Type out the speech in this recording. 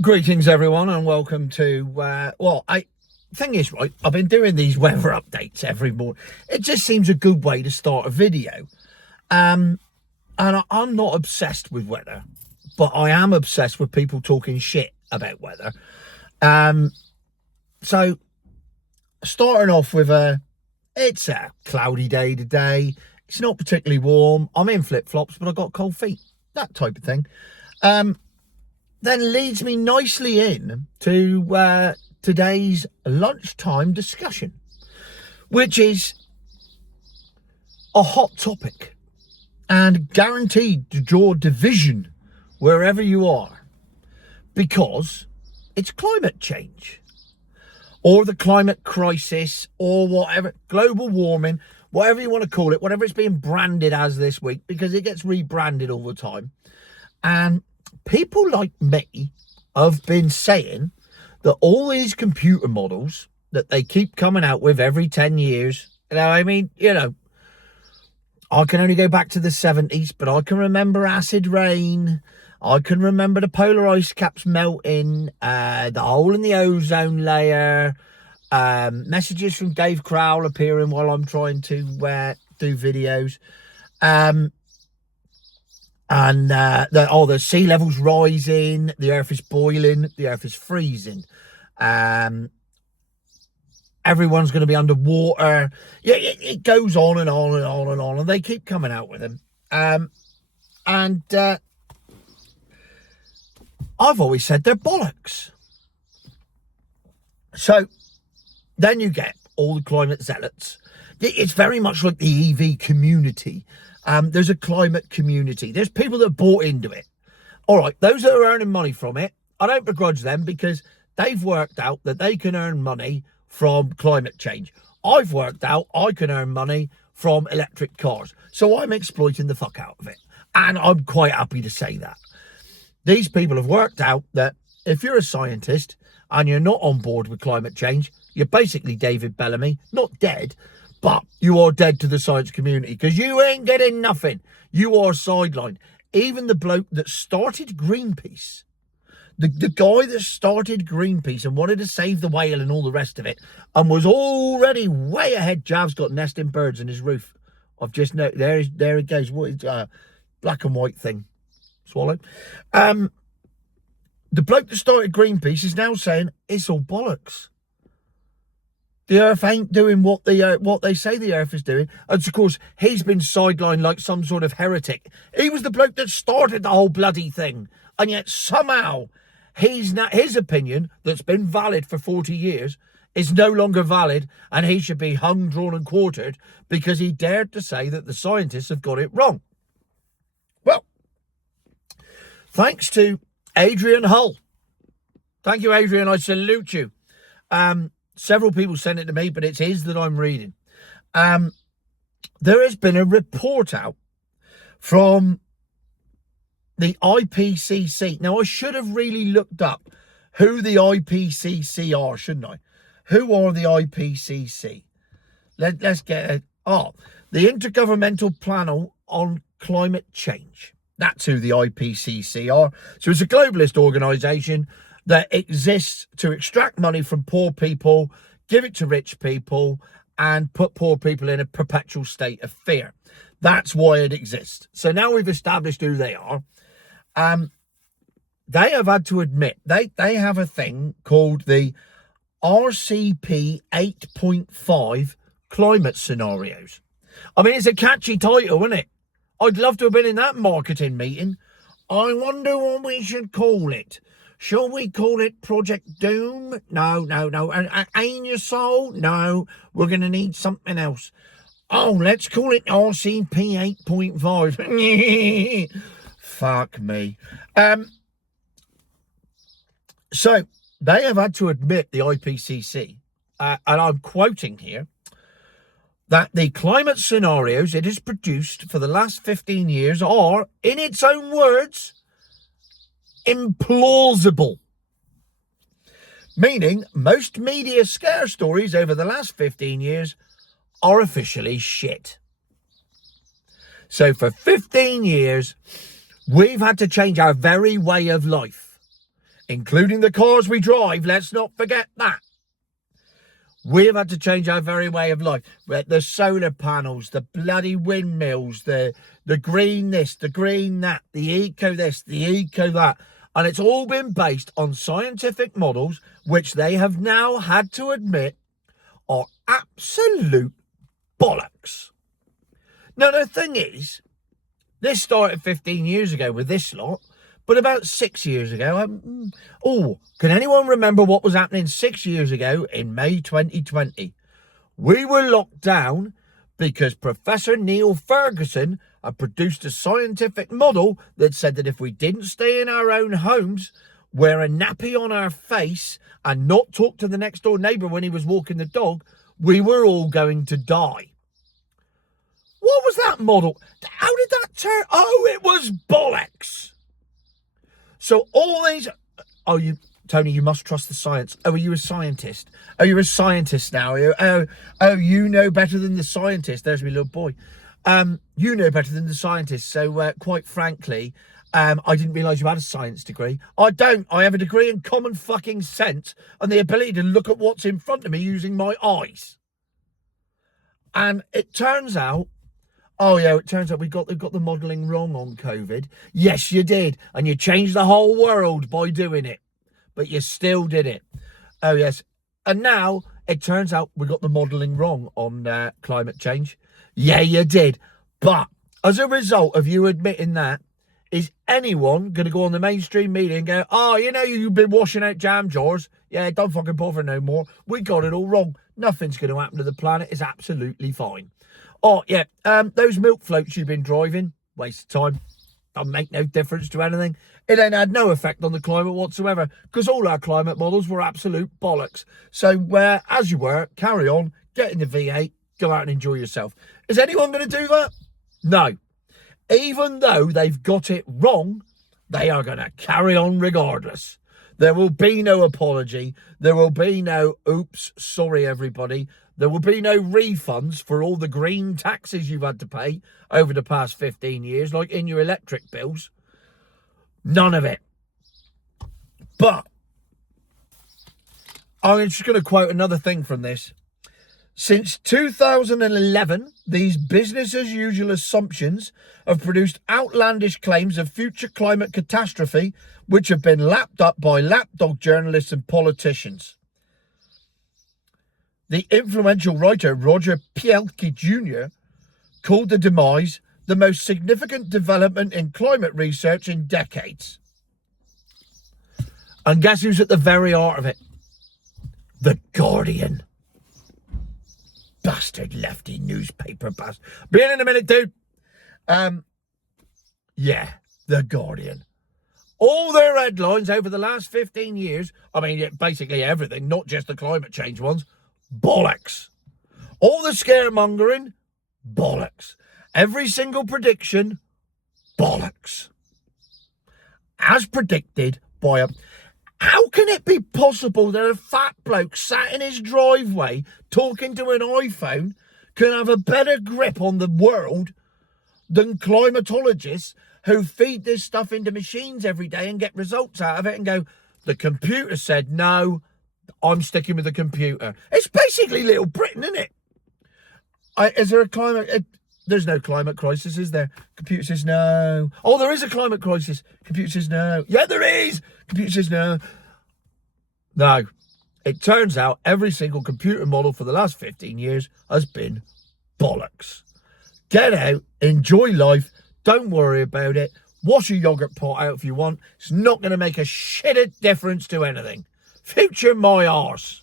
Greetings, everyone, and welcome to, thing is, right, I've been doing these weather updates every morning. It just seems a good way to start a video. I'm not obsessed with weather, but I am obsessed with people talking shit about weather. So, starting off with it's a cloudy day today. It's not particularly warm. I'm in flip-flops, but I've got cold feet. That type of thing. Then leads me nicely in to today's lunchtime discussion, which is a hot topic and guaranteed to draw division wherever you are, because it's climate change or the climate crisis or whatever, global warming, whatever you want to call it, whatever it's being branded as this week, because it gets rebranded all the time. And people like me have been saying that all these computer models that they keep coming out with every 10 years, I can only go back to the 70s, but I can remember acid rain. I can remember the polar ice caps melting, the hole in the ozone layer, messages from Dave Crowell appearing while I'm trying to do videos. The sea level's rising, the earth is boiling, the earth is freezing. Everyone's going to be underwater. Yeah, it goes on and on and on and on, and they keep coming out with them. I've always said they're bollocks. So then you get all the climate zealots. It's very much like the EV community. There's a climate community. There's people that bought into it. All right, those that are earning money from it, I don't begrudge them, because they've worked out that they can earn money from climate change. I've worked out I can earn money from electric cars. So I'm exploiting the fuck out of it. And I'm quite happy to say that. These people have worked out that if you're a scientist and you're not on board with climate change, you're basically David Bellamy, not dead, but you are dead to the science community, because you ain't getting nothing. You are sidelined. Even the bloke that started Greenpeace, the guy that started Greenpeace and wanted to save the whale and all the rest of it, and was already way ahead. Jav's got nesting birds in his roof. I've just know there it goes. What is black and white thing? Swallow. The bloke that started Greenpeace is now saying it's all bollocks. The earth ain't doing what they say the earth is doing. And of course, he's been sidelined like some sort of heretic. He was the bloke that started the whole bloody thing. And yet somehow his opinion that's been valid for 40 years is no longer valid, and he should be hung, drawn and quartered because he dared to say that the scientists have got it wrong. Well, thanks to Adrian Hull. Thank you, Adrian. I salute you. Several people sent it to me, but it's his that I'm reading. There has been a report out from the IPCC. Now, I should have really looked up who the IPCC are, shouldn't I? Who are the IPCC? Let's get it. The Intergovernmental Panel on Climate Change. That's who the IPCC are. So it's a globalist organisation that exists to extract money from poor people, give it to rich people, and put poor people in a perpetual state of fear. That's why it exists. So now we've established who they are. They have had to admit, they have a thing called the RCP 8.5 climate scenarios. I mean, it's a catchy title, isn't it? I'd love to have been in that marketing meeting. I wonder what we should call it. Shall we call it Project Doom? No. Aim Your Soul? No. We're going to need something else. Oh, let's call it RCP 8.5. Fuck me. So they have had to admit, the IPCC, and I'm quoting here, that the climate scenarios it has produced for the last 15 years are, in its own words, implausible. Meaning, most media scare stories over the last 15 years are officially shit. So for 15 years, we've had to change our very way of life including the cars we drive. Let's not forget that. We have had to change our very way of life. The solar panels, the bloody windmills, the green this, the green that, the eco this, the eco that. And it's all been based on scientific models, which they have now had to admit are absolute bollocks. Now, the thing is, this started 15 years ago with this lot, but about 6 years ago, can anyone remember what was happening 6 years ago in May 2020? We were locked down because Professor Neil Ferguson had produced a scientific model that said that if we didn't stay in our own homes, wear a nappy on our face, and not talk to the next door neighbour when he was walking the dog, we were all going to die. What was that model? How did that turn? Oh, it was bollocks. So all these... Tony, you must trust the science. Oh, are you a scientist? Oh, you're a scientist now. You know better than the scientist. There's my little boy. You know better than the scientist. So, quite frankly, I didn't realise you had a science degree. I don't. I have a degree in common fucking sense and the ability to look at what's in front of me using my eyes. And it turns out... it turns out they've got the modelling wrong on COVID. Yes, you did. And you changed the whole world by doing it. But you still did it. Oh, yes. And now it turns out we got the modelling wrong on climate change. Yeah, you did. But as a result of you admitting that, is anyone going to go on the mainstream media and go, you've been washing out jam jars. Yeah, don't fucking bother no more. We got it all wrong. Nothing's going to happen to the planet. It's absolutely fine. Oh, yeah, those milk floats you've been driving, waste of time. Doesn't make no difference to anything. It ain't had no effect on the climate whatsoever because all our climate models were absolute bollocks. So, as you were, carry on, get in the V8, go out and enjoy yourself. Is anyone going to do that? No. Even though they've got it wrong, they are going to carry on regardless. There will be no apology. There will be no, oops, sorry, everybody. There will be no refunds for all the green taxes you've had to pay over the past 15 years, like in your electric bills. None of it. But I'm just going to quote another thing from this. Since 2011, these business as usual assumptions have produced outlandish claims of future climate catastrophe, which have been lapped up by lapdog journalists and politicians. The influential writer Roger Pielke Jr. called the demise the most significant development in climate research in decades. And guess who's at the very heart of it? The Guardian. Bastard lefty newspaper bastard. Be in a minute, dude. Yeah, The Guardian. All their headlines over the last 15 years, basically everything, not just the climate change ones, bollocks. All the scaremongering, bollocks. Every single prediction, bollocks. As predicted by a... How can it be possible that a fat bloke sat in his driveway talking to an iPhone can have a better grip on the world than climatologists who feed this stuff into machines every day and get results out of it and go, the computer said no, I'm sticking with the computer. It's basically Little Britain, isn't it? Is there a climate... There's no climate crisis, is there? Computer says no. Oh, there is a climate crisis. Computer says no. Yeah, there is. Computer says no. No. It turns out every single computer model for the last 15 years has been bollocks. Get out, enjoy life, don't worry about it. Wash your yoghurt pot out if you want. It's not going to make a shit of difference to anything. Future my arse.